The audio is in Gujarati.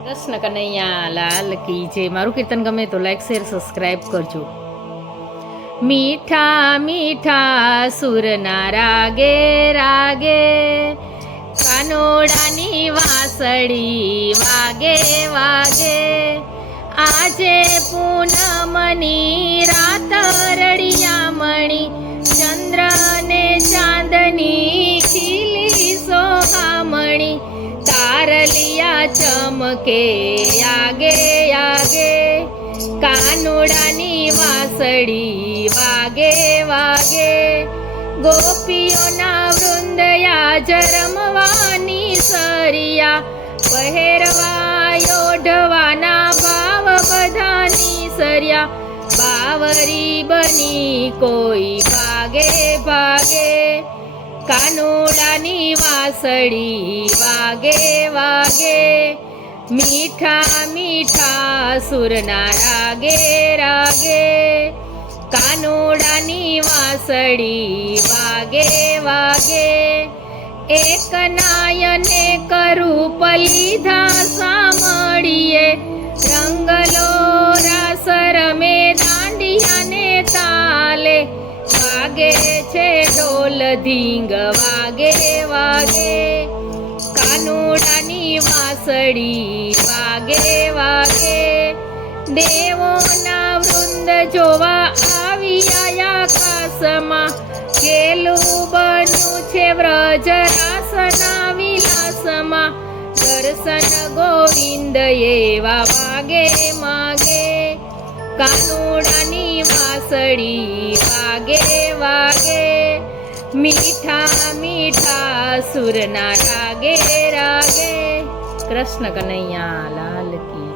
કૃષ્ણ કનૈયા, લાલ કી જે મારું કીર્તન ગમે તો લાઈક શેર સબસ્ક્રાઈબ કરજો. મીઠા મીઠા સુરના રાગે રાગે. કાનોડાની વાસળી વાગે વાગે. આજે પૂનમની તારલિયા ચમકે આગે આગે કાનુડાની વાસળી વાગે વાગે ગોપીઓના વૃંદયા જરમવાની સરિયા પહેરવાયો ઢવાના ભાવ બધાની સરિયા બાવરી બની કોઈ ભાગે ભાગે કાનુડાની વાસળી વાગે વાગે. મીઠા મીઠા સુરના રાગે રાગે. કાનોડાની વાસળી વાગે વાગે. એક નાયને કરું પલીધા સામળીએ વાગે છે ઢોલ ધીંગ વાગે વાગે. કાનુડાની વાસળી વાગે વાગે. દેવોના વૃંદ જોવા આવી આયા કાસમાં. કેલું બન્યું છે વ્રજ રાસના વિલાસમાં. દર્શન ગોવિંદ એવા વાગે, માગે. કાનુડાની વાસળી વાગે વાગે. મીઠા મીઠા સુરના રાગે રાગે. કૃષ્ણ કનૈયા લાલ કી